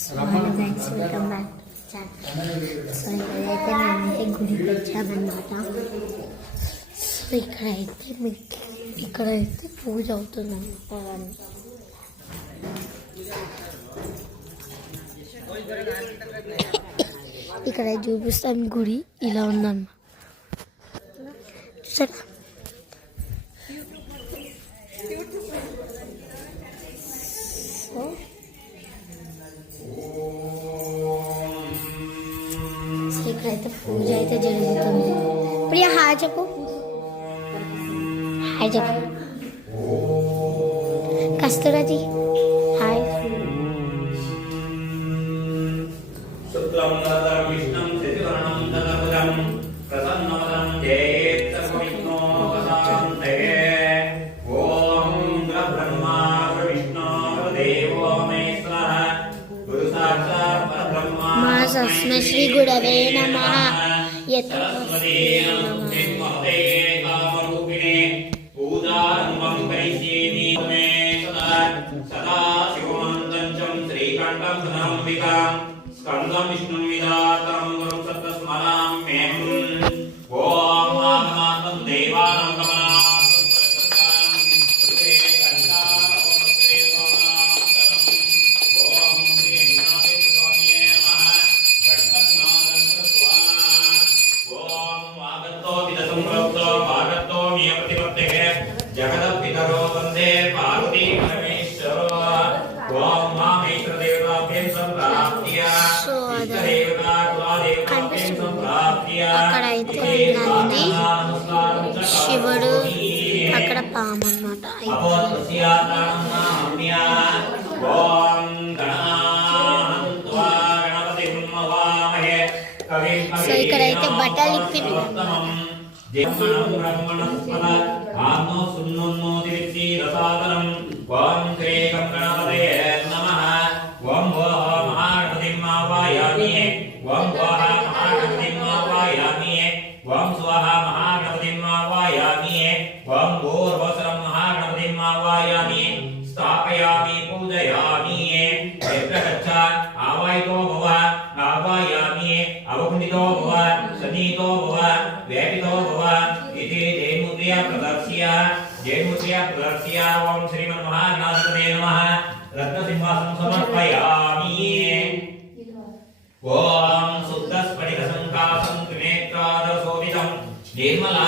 So friends welcome back channel. So ఇక్కడైతే నేనైతే గుడికి వచ్చానమాట. సో ఇక్కడైతే పూజ అవుతుంది అన్నమాట. ఇక్కడ చూపిస్తాను గుడి ఇలా ఉందన్నమాట. చూసారా ఇక్కడైతే పూజ అయితే జరుగుతుంది. ప్రియా హాయ్ చెప్పు, హాయ్ చెప్పు. కస్తూరాజీ హాయ్. తస్మై శ్రీ గురవే నమః. అక్కడైతే నంది, శివుడు, అక్కడ పాము అన్నమాట. సో ఇక్కడైతే బట్టలు ఇప్పిన ఓం స్వాహా మహాగణపతిం ఆవాయామి. ఓం భూర్భస్వరం మహాగణపతిం ఆవాయామి. స్థాపయామి పూజయామి. యత్రగచ్చ ఆవాయితో భవ ఆవాయామి. అవగుణితో భవ సనీతో భవ వేపితో భవ. ఇది జయముద్రయ ప్రదర్శ్య. ఓం శ్రీమన్మహాగణాధిపతే నమః. రత్నసింహాసనం సమర్పయామి. ఓం శుద్ధ స్ఫటిక సంకాసం త్రినేత్రాదశోభితం నిర్మలా